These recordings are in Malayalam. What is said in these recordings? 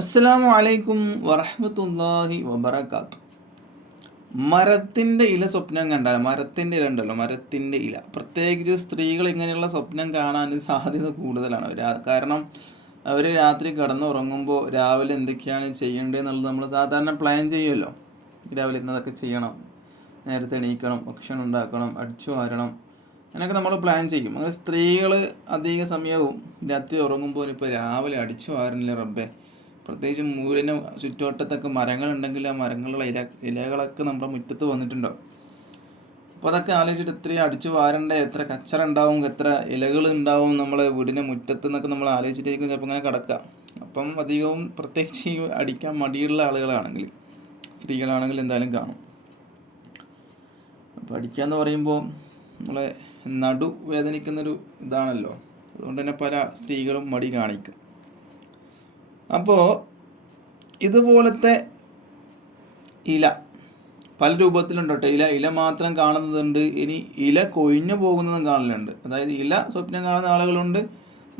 അസ്സലാമു അലൈക്കും വറഹ്മത്തുള്ളാഹി വബറകാത്തു. മരത്തിൻ്റെ ഇല സ്വപ്നം കണ്ടാൽ, മരത്തിൻ്റെ ഇല ഉണ്ടല്ലോ, മരത്തിൻ്റെ ഇല, പ്രത്യേകിച്ച് സ്ത്രീകൾ ഇങ്ങനെയുള്ള സ്വപ്നം കാണാൻ സാധ്യത കൂടുതലാണ്. കാരണം അവർ രാത്രി കിടന്നുറങ്ങുമ്പോൾ രാവിലെ എന്തൊക്കെയാണ് ചെയ്യേണ്ടതെന്നുള്ളത് നമ്മൾ സാധാരണ പ്ലാൻ ചെയ്യുമല്ലോ. രാവിലെ ഇന്നതൊക്കെ ചെയ്യണം, നേരത്തെ എണീക്കണം, ഭക്ഷണം ഉണ്ടാക്കണം, അടിച്ചു വാരണം, അങ്ങനെയൊക്കെ നമ്മൾ പ്ലാൻ ചെയ്യും. അങ്ങനെ സ്ത്രീകൾ അധിക സമയവും രാത്രി ഉറങ്ങുമ്പോൾ ഇപ്പോൾ രാവിലെ അടിച്ചു വാരണില്ല റബ്ബേ. പ്രത്യേകിച്ച് വീടിന് ചുറ്റുവട്ടത്തൊക്കെ മരങ്ങളുണ്ടെങ്കിൽ ആ മരങ്ങളുടെ ഇലകളൊക്കെ നമ്മുടെ മുറ്റത്ത് വന്നിട്ടുണ്ടോ. അപ്പോൾ അതൊക്കെ ആലോചിച്ചിട്ട് എത്രയും അടിച്ചു വാരണ്ടേ, എത്ര കച്ചറ ഉണ്ടാവും, എത്ര ഇലകൾ ഉണ്ടാവും നമ്മളെ വീടിൻ്റെ മുറ്റത്ത് എന്നൊക്കെ നമ്മൾ ആലോചിച്ചിട്ടായിരിക്കും ചിലപ്പോൾ ഇങ്ങനെ കിടക്കുക. അപ്പം അധികവും പ്രത്യേകിച്ച് ഈ അടിക്കാൻ മടിയുള്ള ആളുകളാണെങ്കിൽ, സ്ത്രീകളാണെങ്കിൽ എന്തായാലും കാണും. അപ്പോൾ അടിക്കാന്ന് പറയുമ്പോൾ നമ്മളെ നടു വേദനിക്കുന്നൊരു ഇതാണല്ലോ, അതുകൊണ്ട് തന്നെ പല സ്ത്രീകളും മടി കാണിക്കും. അപ്പോൾ ഇതുപോലത്തെ ഇല പല രൂപത്തിലുണ്ട് കേട്ടോ. ഇല മാത്രം കാണുന്നതുണ്ട്, ഇനി ഇല കൊഴിഞ്ഞു പോകുന്നതും കാണലുണ്ട്. അതായത് ഇല സ്വപ്നം കാണുന്ന ആളുകളുണ്ട്,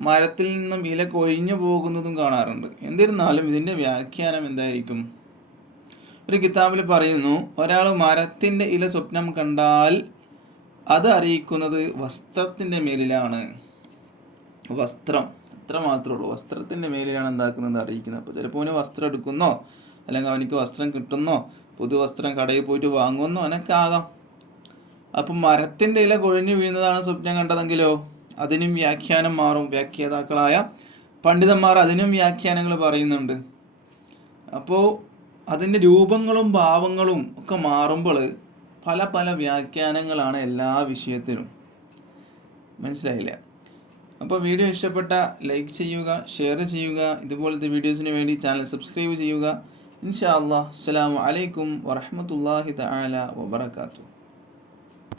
മരത്തിൽ നിന്നും ഇല കൊഴിഞ്ഞു പോകുന്നതും കാണാറുണ്ട്. എന്നിരുന്നാലും ഇതിൻ്റെ വ്യാഖ്യാനം എന്തായിരിക്കും? ഒരു കിതാബിൽ പറയുന്നു, ഒരാൾ മരത്തിൻ്റെ ഇല സ്വപ്നം കണ്ടാൽ അത് അറിയിക്കുന്നത് വസ്ത്രത്തിൻ്റെ മേലിലാണ്. വസ്ത്രം, അത്ര മാത്രമേ ഉള്ളൂ. വസ്ത്രത്തിൻ്റെ മേലിലാണ് എന്താക്കുന്നത് അറിയിക്കുന്നത്. അപ്പോൾ ചിലപ്പോൾ അവന് വസ്ത്രം എടുക്കുന്നോ, അല്ലെങ്കിൽ അവനിക്ക് വസ്ത്രം കിട്ടുന്നോ, പുതുവസ്ത്രം കടയിൽ പോയിട്ട് വാങ്ങുന്നോ, അങ്ങനെയൊക്കെ ആകാം. അപ്പം മരത്തിൻ്റെ ഇല കൊഴിഞ്ഞു വീഴുന്നതാണ് സ്വപ്നം കണ്ടതെങ്കിലോ അതിനും വ്യാഖ്യാനം മാറും. വ്യാഖ്യാതാക്കളായ പണ്ഡിതന്മാർ അതിനും വ്യാഖ്യാനങ്ങൾ പറയുന്നുണ്ട്. അപ്പോൾ അതിൻ്റെ രൂപങ്ങളും ഭാവങ്ങളും ഒക്കെ മാറുമ്പോൾ പല പല വ്യാഖ്യാനങ്ങളാണ് എല്ലാ വിഷയത്തിനും. മനസ്സിലായില്ല? അപ്പോൾ വീഡിയോ ഇഷ്ടപ്പെട്ട ലൈക്ക് ചെയ്യുക, ഷെയർ ചെയ്യുക. ഇതുപോലത്തെ വീഡിയോസിന് വേണ്ടി ചാനൽ സബ്സ്ക്രൈബ് ചെയ്യുക. ഇൻഷാ അല്ലാഹ്. അസ്സലാമു അലൈക്കും വറഹ്മത്തുള്ളാഹി തആല വബറകാതുഹു.